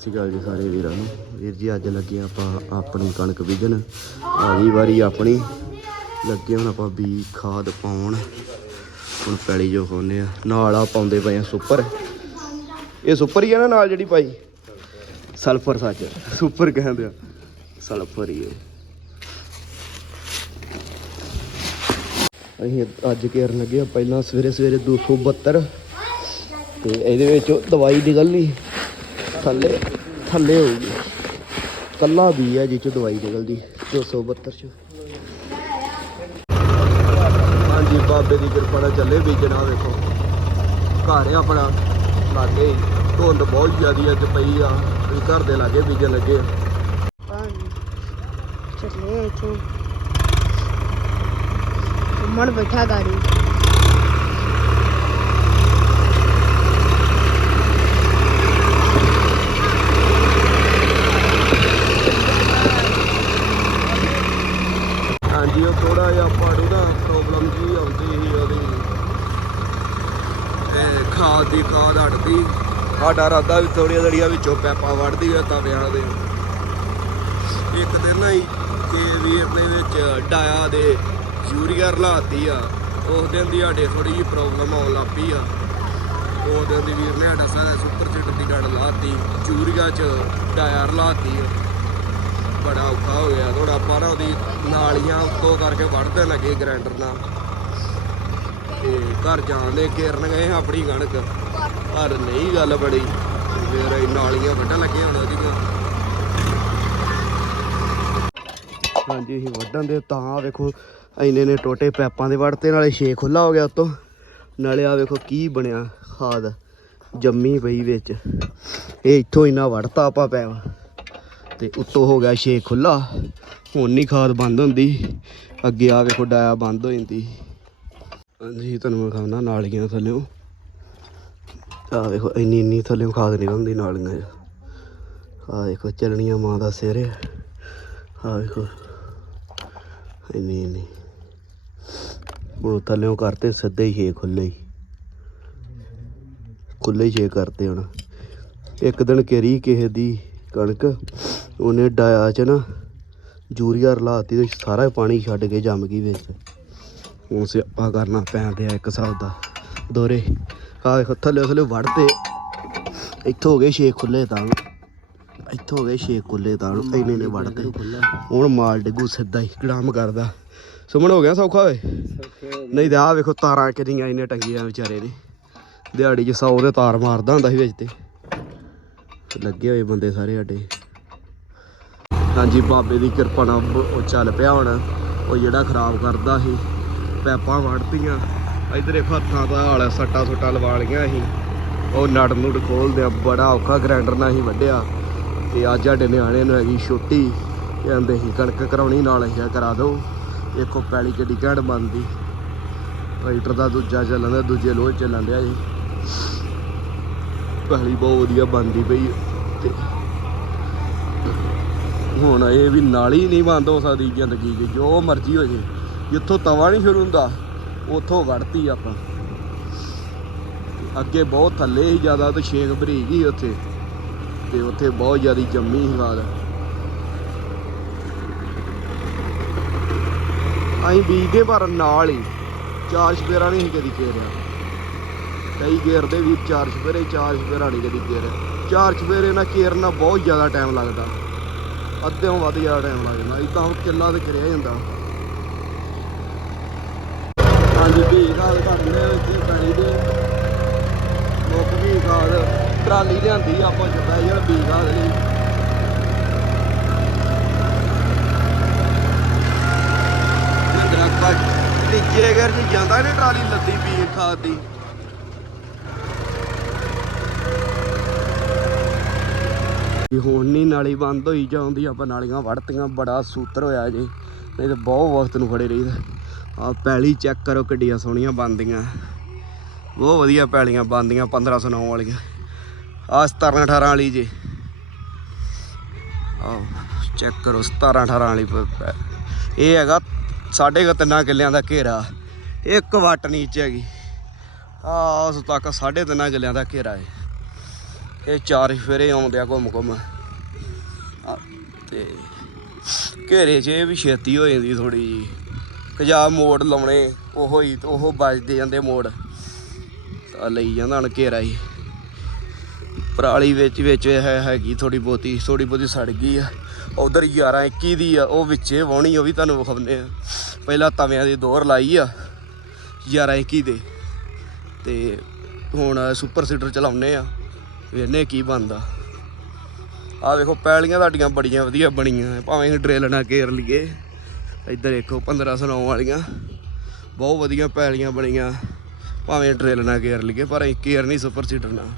ਸਤਿ ਸ਼੍ਰੀ ਅਕਾਲ ਜੀ ਸਾਰੇ ਵੀਰਾਂ ਨੂੰ। ਵੀਰ ਜੀ, ਅੱਜ ਲੱਗੇ ਆਪਾਂ ਆਪਣੀ ਕਣਕ ਬੀਜਣ। ਆ ਗਈ ਵਾਰੀ ਆਪਣੀ। ਲੱਗੇ ਹੁਣ ਆਪਾਂ ਬੀ ਖਾਦ ਪਾਉਣ। ਹੁਣ ਪੈਲੀ ਜੋ ਖੋਨੇ ਆ। ਨਾਲ ਆ ਪਾਉਂਦੇ ਪਏ ਆ ਸੁਪਰ। ਇਹ ਸੁਪਰ ਹੀ ਆ ਨਾ ਨਾਲ ਜਿਹੜੀ ਪਾਈ? ਸਲਫਰ ਸੱਚ। ਸੁਪਰ ਕਹਿੰਦੇ ਆ। ਸਲਫਰ ਹੀ ਹੈ ਅਸੀਂ ਅੱਜ ਕੇਰਨ ਲੱਗੇ ਆ ਪਹਿਲਾਂ ਸਵੇਰੇ ਸਵੇਰੇ 272 ਤੇ ਇਹਦੇ ਵਿੱਚ ਦਵਾਈ ਨਿਕਲਣੀ। ਥੱਲੇ। ਥੱਲੇ ਹੋਊਗੀ ਕੱਲਾ ਵੀ ਹੈ ਜਿਹ ਚ ਦਵਾਈ ਨਿਕਲਦੀ 272 ਚ। ਹਾਂਜੀ, ਬਾਬੇ ਦੀ ਕਿਰਪਾ ਨਾਲ ਚੱਲੇ ਬੀਜਣਾ, ਵੇਖੋ। ਘਰ ਆ ਆਪਣਾ, ਲਾਗੇ ਧੁੰਦ ਬਹੁਤ ਜ਼ਿਆਦੀ ਅੱਜ ਪਈ ਆ, ਅਸੀਂ ਘਰ ਦੇ ਲਾਗੇ ਬੀਜਣ ਲੱਗੇ ਆ। ਚੱਲੇ ਇੱਥੋਂ। ਘੁੰਮਣ ਬੈਠਾ ਗਾੜੀ ਹਾਂਜੀ ਉਹ ਥੋੜਾ ਜਿਹਾ ਪਾੜੂ ਦਾ ਪ੍ਰੋਬਲਮ ਜੀ ਆਉਂਦੀ ਸੀ ਉਹਦੀ ਇਹ ਖਾਦ ਦੀ ਖਾਦ ਹਟਦੀ ਸਾਡਾ ਰਾਦਾ ਵੀ ਥੋੜੀਆਂ ਦੜੀਆਂ ਵਿੱਚੋਂ ਪੈਪਾ ਵੜਦੀ ਆ ਤਵਿਆਂ ਦੇ। ਇੱਕ ਦਿਨ ਨਾ ਹੀ ਕਿ ਵੀ ਆਪਣੇ ਵਿੱਚ ਡਾਇਆ ਦੇ ਯੂਰੀਆ ਰਲਾਤੀ ਆ, ਉਸ ਦਿਨ ਦੀ ਸਾਡੇ ਥੋੜੀ ਜਿਹੀ ਪ੍ਰੋਬਲਮ ਆਉਣ ਲੱਗ ਪਈ ਆ। ਉਸ ਦਿਨ ਦੀ ਵੀਰ ਨੇ ਸਾਡਾ ਸਾਰਾ ਸੁਪਰ ਸੀਟਰ ਦੀ ਡੜ ਲਾਤੀ, ਯੂਰੀਆ ਚ ਡਾਇਆ ਰਲਾਤੀ ਆ। ਬੜਾ ਔਖਾ ਹੋ ਗਿਆ ਥੋੜਾ ਪਰ ਉਹਦੀ ਨਾਲੀਆਂ ਉੱਤੋਂ ਕਰਕੇ ਵੜਦੇ ਲੱਗੇ ਗ੍ਰੈਂਡਰ ਨਾਲ। ਤੇ ਘਰ ਜਾਣ ਦੇ ਘੇਰਨ ਗਏ ਆਪਣੀ ਕਣਕ। ਪਰ ਨਹੀਂ ਗੱਲ ਬੜੀ ਫੇਰ ਇਹ ਨਾਲੀਆਂ ਵੱਢਣ ਲੱਗੇ ਹੁਣ ਉਹਦੀਆਂ ਹਾਂਜੀ, ਅਸੀਂ ਵੱਢਣ ਦੇ ਤਾਂ ਵੇਖੋ, ਇੰਨੇ ਨੇ ਟੋਟੇ ਪੈਪਾਂ ਦੇ ਵੜਤੇ, ਨਾਲੇ ਛੇ ਖੁੱਲਾ ਹੋ ਗਿਆ ਉਤੋਂ। ਨਾਲੇ ਆ ਵੇਖੋ ਕੀ ਬਣਿਆ, ਖਾਦ ਜੰਮੀ ਪਈ ਵਿੱਚ। ਇਹ ਇੱਥੋਂ ਇੰਨਾ ਵੜਤਾ ਆਪਾਂ ਪੈਪ। ਤੇ ਉੱਤੋਂ ਹੋ ਗਿਆ ਛੇ ਖੁੱਲਾ ਹੁਣ ਨਹੀਂ ਖਾਦ ਬੰਦ ਹੁੰਦੀ। ਅੱਗੇ ਆ ਵੇਖੋ ਡਾਇਆ ਬੰਦ ਹੋ ਜਾਂਦੀ। ਹਾਂਜੀ, ਤੁਹਾਨੂੰ ਮੈਂ ਖਾਣਾ ਨਾਲੀਆਂ ਥੱਲੇੋਂ ਆ ਵੇਖੋ ਇੰਨੀ ਇੰਨੀ ਥੱਲੇ ਖਾਦ ਨਿਕਲਦੀ ਨਾਲੀਆਂ 'ਚ। ਆ ਵੇਖੋ ਚਲਣੀਆਂ ਮਾਂ ਦਾ ਸਿਰ ਹੈ ਆ ਵੇਖੋ ਇੰਨੀ ਇੰਨੀ। ਹੁਣ ਥੱਲੇੋਂ ਕਰਤੇ, ਸਿੱਧੇ ਹੀ ਛੇ ਖੁੱਲੇ ਹੀ। ਖੁੱਲੇ ਹੀ ਛੇ ਕਰਤੇ ਹੁਣ। ਇੱਕ ਦਿਨ ਕੇਰੀ ਕਿਸੇ ਦੀ ਕਣਕ, ਉਹਨੇ ਡਾਇਆ ਚ ਨਾ ਯੂਰੀਆ ਰਲਾਤੀ ਤੇ ਸਾਰਾ ਪਾਣੀ ਛੱਡ ਕੇ ਜੰਮ ਗਈ ਵਿੱਚ। ਹੁਣ ਸਿਆਪਾ ਕਰਨਾ ਪੈਂਦੇ ਆ ਇੱਕ ਹਿਸਾਬ ਦਾ। ਦੋਰੇ ਆ ਵੇਖੋ ਥੱਲੇ ਥੱਲੇ ਵੜਦੇ। ਇੱਥੋਂ ਹੋ ਗਏ ਛੇ ਖੁੱਲੇ ਤਾਂ। ਇੱਥੋਂ ਹੋ ਗਏ ਛੇ ਖੁੱਲੇ ਤਾਂ। ਇੰਨੇ ਨੇ ਵੜਦੇ। ਹੁਣ ਮਾਲ ਡਿੱਗੂ ਸਿੱਧਾ ਹੀ ਗੜਾਮ ਕਰਦਾ। ਸੁਮਣ ਹੋ ਗਿਆ ਸੌਖਾ ਓਏ। ਨਹੀਂ ਤੇ ਆ ਵੇਖੋ ਤਾਰਾਂ ਕਿੰਨੀਆਂ ਇਹਨੇ ਟੰਗੀਆਂ ਵਿਚਾਰੇ ਨੇ। ਦਿਹਾੜੀ 'ਚ 100 ਦੇ ਤਾਰ ਮਾਰਦਾ ਹੁੰਦਾ ਸੀ ਵਿੱਚ ਤੇ। ਲੱਗੇ ਹੋਏ ਬੰਦੇ ਸਾਰੇ ਸਾਡੇ। ਹਾਂਜੀ ਬਾਬੇ ਦੀ ਕਿਰਪਾ ਨਾਲ ਉਹ ਚੱਲ ਪਿਆ ਹੁਣ। ਉਹ ਜਿਹੜਾ ਖਰਾਬ ਕਰਦਾ ਸੀ ਪੈਪਾਂ ਵੜਤੀਆਂ। ਇਧਰੇ ਹੱਥਾਂ ਦਾ ਹਾਲ ਸੱਟਾ ਸੁੱਟਾ ਲਵਾ ਲਈਆਂ ਸੀ ਉਹ ਨੜ ਨੂੜ ਖੋਲਦੇ ਆ ਬੜਾ ਔਖਾ ਗ੍ਰੈਂਡਰ ਨਾਲ ਹੀ ਵੱਢਿਆ। ਤੇ ਅੱਜ ਸਾਡੇ ਨਿਆਣੇ ਨੂੰ ਹੈਗੀ ਛੁੱਟੀ। ਕਹਿੰਦੇ ਸੀ ਕਣਕ ਕਰਾਉਣੀ, ਨਾਲ ਅਸੀਂ ਕਿਹਾ ਕਰਾ ਦਿਓ ਦੇਖੋ ਪੈਲੀ ਕਿੱਡੀ ਘੈਂਟ ਬਣਦੀ। ਟਰੈਕਟਰ ਦਾ ਦੂਜਾ ਚੱਲਣ ਦਾ ਦੂਜੇ ਲੋਹ ਚੱਲਣ ਡਿਆ ਜੀ। ਪਹਿਲੀ ਬਹੁਤ ਵਧੀਆ ਬਣਦੀ ਪਈ ਹੈ ਤੇ ਹੁਣ ਇਹ ਵੀ ਨਾਲੀ ਨਹੀਂ ਬੰਦ ਹੋ ਸਕਦੀ, ਜ਼ਿੰਦਗੀ 'ਚ। ਜੋ ਮਰਜ਼ੀ ਹੋ ਜੇ। ਜਿੱਥੋਂ ਤਵਾ ਨਹੀਂ ਸ਼ੁਰੂ ਹੁੰਦਾ। ਉੱਥੋਂ ਵੜਤੀ ਆਪਾਂ। ਅੱਗੇ ਬਹੁਤ ਥੱਲੇ ਹੀ ਜ਼ਿਆਦਾ ਤੇ ਛੇਕ ਬਰੀਕ ਹੀ ਉੱਥੇ। ਤੇ ਉੱਥੇ ਬਹੁਤ ਜ਼ਿਆਦਾ ਜੰਮੀ ਸੀ ਖਾਦ ਅਸੀਂ ਬੀਜਦੇ ਪਰ ਨਾਲ ਹੀ, ਚਾਰ ਸਪੇਰਾ ਨਹੀਂ ਸੀ ਕਦੀ ਕੇਰਿਆ। ਕਈ ਗੇਰਦੇ ਵੀ ਚਾਰ ਸਪੇਰੇ ਚਾਰ ਸਪੇਰਾ ਨਹੀਂ ਕਦੀ ਕੇਰਿਆ। ਚਾਰ ਸਪੇਰੇ ਨਾਲ ਕੇਰਨਾ ਬਹੁਤ ਜ਼ਿਆਦਾ ਟਾਈਮ ਲੱਗਦਾ। ਅੱਧੇ ਅੱਧਿਓਂ ਵੱਧ ਜ਼ਿਆਦਾ ਟਾਈਮ ਲੱਗਦਾ। ਜਾਂਦਾ ਇਦਾਂ ਹੁਣ ਕਿੱਲਾ ਤੇ ਕਰਿਆ ਜਾਂਦਾ। ਹਾਂਜੀ ਵੀ ਖਾਦ ਕਰਦੇ ਵਿੱਚ ਪੈਣੀ ਦੇ ਮੁੱਕ ਵੀ ਖਾਦ ਟਰਾਲੀ ਲਿਆਂਦੀ ਆਪਾਂ ਸਪੈਸ਼ਲ ਵੀ ਖਾਦ ਲਈ ਤੀਜੇ ਘਰ ਚ ਜਾਂਦਾ ਨੇ ਟਰਾਲੀ ਲੱਦੀ ਵੀ ਖਾਦ ਦੀ। ਹੁਣ ਨਹੀਂ ਨਾਲੀ ਬੰਦ ਹੋਈ ਜਾਂਦੀ ਆਪਾਂ ਨਾਲੀਆਂ ਵੜਤੀਆਂ, ਬੜਾ ਸੂਤਰ ਹੋਇਆ ਜੀ। ਨਹੀਂ ਤਾਂ ਬਹੁਤ ਵਕਤ ਨੂੰ ਖੜੇ ਰਹੀਦਾ। ਆ ਪੈਲੀ ਚੈੱਕ ਕਰੋ ਕਿੱਡੀਆਂ ਸੋਹਣੀਆਂ ਬੰਦੀਆਂ। ਬਹੁਤ ਵਧੀਆ ਪੈਲੀਆਂ ਬੰਦੀਆਂ 1509 ਵਾਲੀਆਂ। ਆ 17 18 ਵਾਲੀ ਜੀ। ਆ ਚੈੱਕ ਕਰੋ 17 18 ਵਾਲੀ ਇਹ ਹੈਗਾ ਸਾਢੇ ਕੁ ਤਿੰਨਾਂ ਕਿੱਲਿਆਂ ਦਾ ਘੇਰਾ। ਇੱਕ ਵੱਟ ਨੀਚੇ ਹੈਗੀ। ਆ ਉਸ ਤੱਕ ਸਾਢੇ ਤਿੰਨਾਂ ਕਿੱਲਿਆਂ ਦਾ ਘੇਰਾ ਹੈ ਇਹ ਚਾਰ ਫੇਰੇ ਆਉਂਦੇ ਆ ਘੁੰਮ ਘੁੰਮ। ਆ, ਤੇ ਘੇਰੇ 'ਚ ਇਹ ਵੀ ਛੇਤੀ ਹੋ ਜਾਂਦੀ ਥੋੜੀ ਜੀ ਕਜਾ ਮੋੜ ਲਾਉਣੇ, ਉਹੋ ਹੀ ਉਹ ਵੱਜਦੇ ਜਾਂਦੇ ਮੋੜ। ਤਾਂ ਲਈ ਜਾਂਦਾ ਹਣ ਘੇਰਾ ਹੀ। ਪਰਾਲੀ ਵਿੱਚ ਵਿੱਚ ਹੈ ਹੈਗੀ ਥੋੜੀ ਬਹੁਤੀ ਥੋੜੀ ਬਹੁਤੀ ਸੜ ਗਈ ਆ। ਉਧਰ 11 21 ਦੀ ਆ, ਉਹ ਵਿੱਚੇ ਵਾਉਣੀ ਉਹ ਵੀ ਤੁਹਾਨੂੰ ਵਿਖਾਉਂਦੇ ਆ। ਪਹਿਲਾਂ ਤਵਿਆਂ ਦੀ ਦੋਰ ਲਾਈ ਆ 11 21 ਦੇ। ਤੇ ਹੁਣ ਸੁਪਰ ਸੀਡਰ ਚਲਾਉਨੇ ਆ ਵੇਖਨੇ ਕੀ ਬਣਦਾ। ਆ ਵੇਖੋ, ਪੈਲੀਆਂ ਤੁਹਾਡੀਆਂ ਬੜੀਆਂ ਵਧੀਆ ਬਣੀਆਂ ਭਾਵੇਂ ਅਸੀਂ ਡਰਿਲ ਨਾਲ ਘੇਰ ਲਈਏ। ਇੱਧਰ ਦੇਖੋ 1509 ਵਾਲੀਆਂ। ਬਹੁਤ ਵਧੀਆ ਪੈਲੀਆਂ ਬਣੀਆਂ। ਭਾਵੇਂ ਡਰਿਲ ਨਾ ਘੇਰ ਲਈਏ, ਪਰ ਅਸੀਂ ਘੇਰ ਨਹੀਂ ਸੁਪਰ ਸੀਡਰ ਨਾਲ।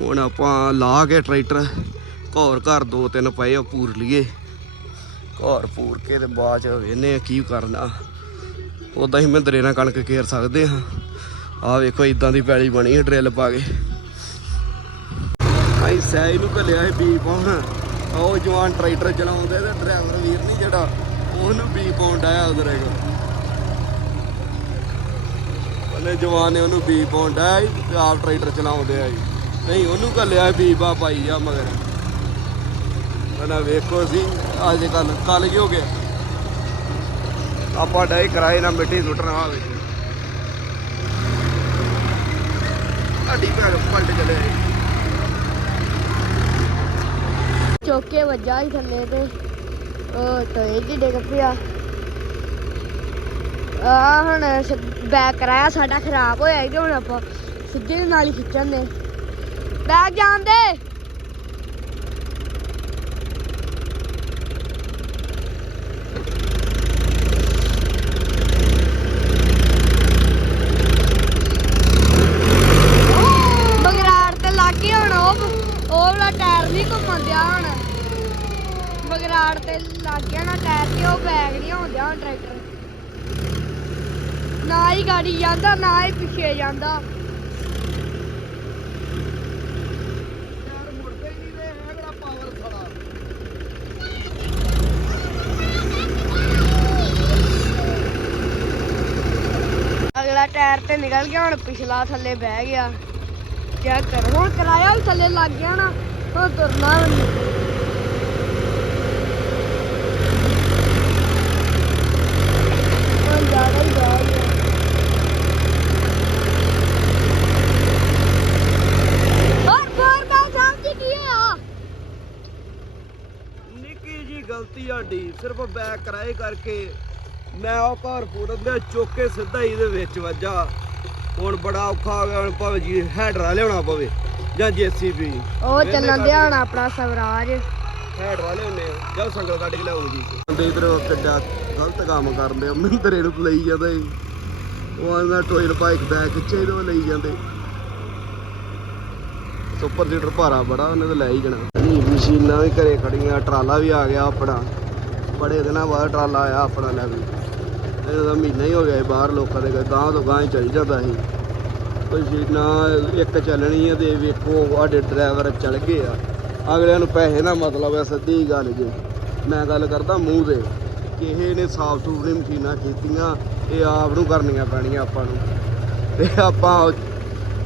ਹੁਣ ਆਪਾਂ ਲਾ ਕੇ ਟਰੈਕਟਰ, ਘੌਰ ਘਰ ਦੋ ਤਿੰਨ ਪਏ ਉਹ ਪੂਰ ਲਈਏ। ਘੌਰ ਪੂਰ ਕੇ ਤੇ ਬਾਅਦ ਚ ਵੇਨੇ ਕੀ ਕਰਨਾ। ਉਦਾਂ ਹੀ ਮਹਿੰਦਰੇ ਨਾਲ ਕਣਕ ਘੇਰ ਸਕਦੇ ਹਾਂ। ਆਹ ਵੇਖੋ ਇਦਾਂ ਦੀ ਪੈਲੀ ਬਣੀ ਹੈ ਡਰਿਲ ਪਾ ਕੇ। ਭਾਈ ਸੈਜ ਨੂੰ ਘੱਲਿਆ ਹੈ ਬੀ ਪਾਉਣ। ਉਹ ਜਵਾਨ ਟਰੈਕਟਰ ਚਲਾਉਂਦੇ ਤੇ ਡਰਾਈਵਰ ਵੀਰ ਨਹੀਂ ਜਿਹੜਾ, ਉਹਨੂੰ ਬੀ ਪਾਉਣ ਡਾਇਆ ਉਧਰ ਹੈਗਾ ਉਹਨੇ ਜਵਾਨ ਨੇ ਉਹਨੂੰ ਬੀ ਪਾਉਣ ਡਾਇਆ ਤੇ ਆਪ ਟਰੈਕਟਰ ਚਲਾਉਂਦੇ ਆ ਜੀ। ਨਹੀਂ, ਉਹਨੂੰ ਕੱਲਿਆ ਬੀ ਬਾ ਪਾਈ ਆ ਮਗਰ। ਕਹਿੰਦਾ ਵੇਖੋ ਸੀ ਅੱਜ ਕੱਲ ਕੱਲ ਕੀ ਹੋ ਗਿਆ? ਆਪਾਂ ਡਾਈ ਕਰਾਏ ਨਾ ਮਿੱਟੀ ਸੁੱਟਣਾ ਆਵੇ ਸਾਡੀ ਭੈਣ ਪਲਟ ਚਲੇ ਆਈ ਚੌਕੇ ਵੱਜਾ ਹੀ ਥੱਲੇ ਤੇ। ਉਹ ਤੋਏ ਦੀ ਡਿੱਗ ਪਿਆ। ਆ ਹੁਣ ਬੈਕ ਕਰਾਇਆ, ਸਾਡਾ ਖਰਾਬ ਹੋਇਆ ਇਹਦੇ ਹੁਣ ਆਪਾਂ। ਸਿੱਧੇ ਦੇ ਨਾਲ ਹੀ ਖਿੱਚਣ ਦੇ। ਬੈਕ ਜਾਣ ਦੇ ਬਗਰਾੜ ਤੇ ਲੱਗ ਗਿਆ ਹੁਣ ਉਹ ਉਹ ਵਾਲਾ ਟਾਇਰ ਨਹੀਂ ਘੁੰਮਣ ਦਿਆ ਹੁਣ ਬਗਰਾੜ ਤੇ ਲੱਗ ਗਿਆ ਨਾ ਟਾਇਰ ਤੇ, ਉਹ ਬੈਗ ਨਹੀਂ ਆਉਂਦਿਆ ਹੁਣ ਟਰੈਕਟਰ। ਨਾ ਹੀ ਗਾੜੀ ਜਾਂਦਾ, ਨਾ ਹੀ ਪਿੱਛੇ ਜਾਂਦਾ। ਅਗਲਾ ਟਾਇਰ ਤੇ ਨਿਕਲ ਗਿਆ, ਹੁਣ ਪਿਛਲਾ ਥੱਲੇ ਬਹਿ ਗਿਆ। ਚੈੱਕ ਕਰ? ਹੁਣ ਕਿਰਾਇਆ ਵੀ ਥੱਲੇ ਲੱਗ ਗਿਆ ਨਾ, ਹੁਣ ਤੁਰਨਾ ਵੀ ਨਹੀਂ ਹੁਣ ਜ਼ਿਆਦਾ ਹੀ ਬਹਿ ਗਿਆ ਹੋਰ ਹੋਰ ਮੈਂ ਸਮਝ ਕੀ ਹੋਇਆ ਨਿੱਕੀ ਜੀ ਗਲਤੀ ਸਾਡੀ ਸਿਰਫ ਬੈਕ ਕਰਾਏ ਕਰਕੇ ਮੈਂ ਉਹ ਘਰ ਪੂਰਨ ਦੇ ਚੋਕੇ ਸਿੱਧਾ ਹੀ ਇਹਦੇ ਵਿੱਚ ਵੱਜਾ। ਹੁਣ ਬੜਾ ਔਖਾ ਹੋ ਗਿਆ ਹੁਣ ਭਾਵੇਂ ਜੀ ਹੈਡਰਾ ਲਿਆਉਣਾ ਪਵੇ ਜਾਂ ਜੀਸੀਬੀ। ਉਹ ਚੱਲਣ ਦਿਆ ਹੁਣ ਆਪਣਾ ਸਵਰਾਜ। ਹੈਡਰਾ ਲਿਆਉਣੇ ਆ। ਜਾਂ ਸੰਗਲ ਕੱਢ ਕੇ ਲਿਆਉਂ ਜੀ। ਬੰਦੇ ਇਧਰ ਕਿੱਡਾ ਗਲਤ ਕੰਮ ਕਰਦੇ ਆ। ਮਹਿੰਦਰੇ ਨੂੰ ਲਈ ਜਾਂਦਾ। ਈ ਉਹ ਆਂਦਾ ਟੋਇਲ ਬਾਈਕ ਬੈਕ ਇਹਦੇ ਵੱਲ ਲਈ ਜਾਂਦੇ। ਸੁਪਰ ਸੀਟਰ ਭਾਰਾ ਬੜਾ ਉਹਨੇ ਤਾਂ ਲੈ ਹੀ ਜਾਣਾ। ਮਸ਼ੀਨਾਂ ਵੀ ਘਰੇ ਖੜੀਆਂ ਟਰਾਲਾ ਵੀ ਆ ਗਿਆ ਆਪਣਾ। ਬੜੇ ਦਿਨਾਂ ਬਾਅਦ ਟਰਾਲਾ ਆਇਆ ਆਪਣਾ ਲੈ ਵੀ ਇਹਦਾ ਮਹੀਨਾ ਹੀ ਹੋ ਗਿਆ ਸੀ ਬਾਹਰ ਲੋਕਾਂ ਦੇ ਗਾਂ ਤੋਂ ਗਾਂ ਹੀ ਚੱਲ ਜਾਂਦਾ ਸੀ। ਮਸ਼ੀਨਾਂ ਇੱਕ ਚੱਲਣੀ ਹੈ ਤੇ ਵੇਖੋ ਸਾਡੇ ਡਰਾਈਵਰ ਚੱਲ ਗਏ ਆ। ਅਗਲਿਆਂ ਨੂੰ ਪੈਸੇ ਦਾ ਮਤਲਬ ਹੈ ਸਿੱਧੀ ਗੱਲ ਜੇ। ਮੈਂ ਗੱਲ ਕਰਦਾ ਮੂੰਹ ਦੇ ਕਿਸੇ ਨੇ ਸਾਫ਼ ਸੁਥਰੀ ਮਸ਼ੀਨਾਂ ਕੀਤੀਆਂ ਇਹ ਆਪ ਨੂੰ ਕਰਨੀਆਂ ਪੈਣੀਆਂ ਆਪਾਂ ਨੂੰ। ਤੇ ਆਪਾਂ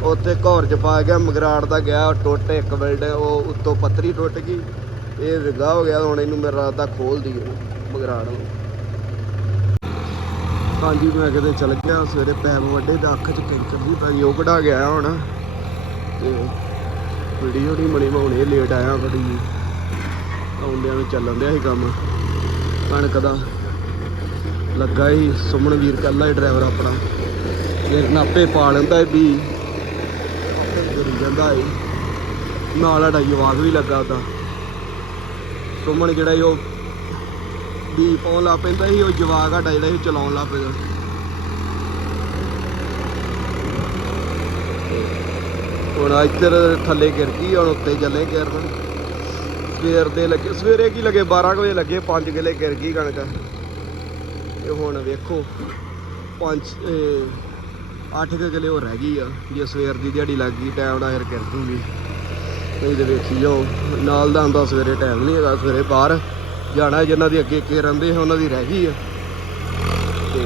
ਉੱਥੇ ਘੌਰ ਚ ਪਾ ਗਿਆ ਮਗਰਾੜ ਦਾ ਗਿਆ, ਟੁੱਟ ਇੱਕ ਬਿਲਡ ਉਹ ਉੱਤੋਂ ਪੱਤਰੀ ਟੁੱਟ ਗਈ। ਇਹ ਵਿਗਾ ਹੋ ਗਿਆ, ਹੁਣ ਇਹਨੂੰ ਮੇਰਾ ਰਾਤਾ ਖੋਲ ਦਈਏ ਮਗਰਾੜ ਨੂੰ। ਹਾਂਜੀ, ਮੈਂ ਕਿਤੇ ਚਲ ਗਿਆ, ਸਵੇਰੇ ਪੈਪ ਵੱਡੇ ਦਾ ਅੱਖ ਚ ਕੈਂਕਰ ਦੀ ਪੈ ਗਈ ਉਹ ਕਢਾ ਗਿਆ ਹੁਣ। ਤੇ ਵੀਡੀਓ ਨਹੀਂ ਬਣੀ, ਮੈਂ ਹੁਣੇ ਲੇਟ ਆਇਆ ਬੜੀ ਆਉਂਦਿਆਂ ਨੂੰ ਚੱਲਣ ਦਿਆ ਸੀ ਕੰਮ। ਕਣਕ ਦਾ ਲੱਗਾ ਹੀ ਸੁਮਨ ਵੀਰ ਕੱਲਾ ਹੀ ਡਰਾਈਵਰ ਆਪਣਾ। ਜੇ ਨਾਪੇ ਪਾ ਲੈਂਦਾ ਵੀ, ਆਪੇ ਕਰੀ ਜਾਂਦਾ ਏ ਨਾਲ ਸਾਡਾ ਜਵਾਕ ਵੀ ਲੱਗਾ ਉਹਦਾ ਸੁਮਨ ਜਿਹੜਾ ਸੀ ਉਹ ਵੀ ਪਾਉਣ ਲੱਗ ਪੈਂਦਾ ਸੀ, ਉਹ ਜਵਾਕ ਸਾਡਾ ਜਿਹੜਾ ਸੀ ਚਲਾਉਣ ਲੱਗ ਪੈਂਦਾ ਹੁਣ ਇੱਧਰ ਥੱਲੇ ਗਿਰ ਗਈ, ਹੁਣ ਉੱਤੇ ਚੱਲੇ ਗਿਰਨ। ਸਵੇਰ ਦੇ ਲੱਗੇ, ਸਵੇਰੇ ਕੀ ਲੱਗੇ? 12 ਕੁ ਵਜੇ ਲੱਗੇ 5 ਕਿਲੇ ਗਿਰ ਗਈ ਕਣਕ। ਤੇ ਹੁਣ ਵੇਖੋ 5 8 ਕਿਲੇ ਹੋਰ ਰਹਿ ਗਈ ਆ, ਜੇ ਸਵੇਰ ਦੀ ਦਿਹਾੜੀ ਲੱਗ ਗਈ ਟਾਈਮ ਨਾਲ ਫਿਰ ਗਿਰ ਦੂੰਗੀ ਨਹੀਂ ਤੇ ਵੇਖੀ ਜਾਓ। ਨਾਲ ਦਾ ਹੁੰਦਾ ਸਵੇਰੇ ਟਾਈਮ ਨਹੀਂ ਹੈਗਾ, ਸਵੇਰੇ ਬਾਹਰ ਜਾਣਾ, ਜਿਨ੍ਹਾਂ ਦੀ ਅੱਗੇ ਅੱਗੇ ਰਹਿੰਦੇ ਆ, ਉਹਨਾਂ ਦੀ ਰਹਿ ਗਈ ਆ। ਤੇ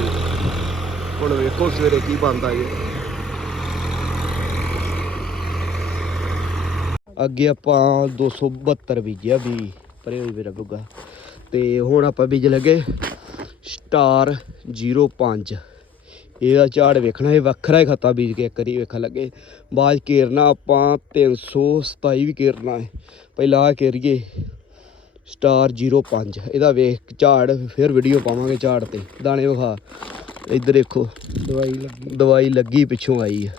ਹੁਣ ਵੇਖੋ ਸਵੇਰੇ ਕੀ ਬਣਦਾ ਜੀ। ਅੱਗੇ ਆਪਾਂ 272 ਬੀਜਿਆ, ਵੀ ਪਰੇ ਹੋਈ ਮੇਰਾ ਬੁੱਗਾ ਤੇ ਹੁਣ ਆਪਾਂ ਬੀਜ ਲੱਗੇ ਸਟਾਰ 05 ਇਹਦਾ ਝਾੜ ਵੇਖਣਾ ਇਹ ਵੱਖਰਾ ਹੀ ਖੱਤਾ ਬੀਜ ਕੇ ਇੱਕ ਵਾਰੀ ਵੇਖਣ ਲੱਗੇ। ਬਾਅਦ ਕੇਰਨਾ ਆਪਾਂ 327 ਵੀ ਕੇਰਨਾ ਹੈ। ਪਹਿਲਾਂ ਆ ਕੇਰੀਏ ਸਟਾਰ 05 ਇਹਦਾ ਵੇਖ ਝਾੜ ਫਿਰ ਵੀਡੀਓ ਪਾਵਾਂਗੇ ਝਾੜ ਤੇ। ਦਾਣੇ ਵਿਖਾ। ਇੱਧਰ ਦੇਖੋ ਦਵਾਈ ਲੱਗੀ। ਦਵਾਈ ਲੱਗੀ ਪਿੱਛੋਂ ਆਈ ਹੈ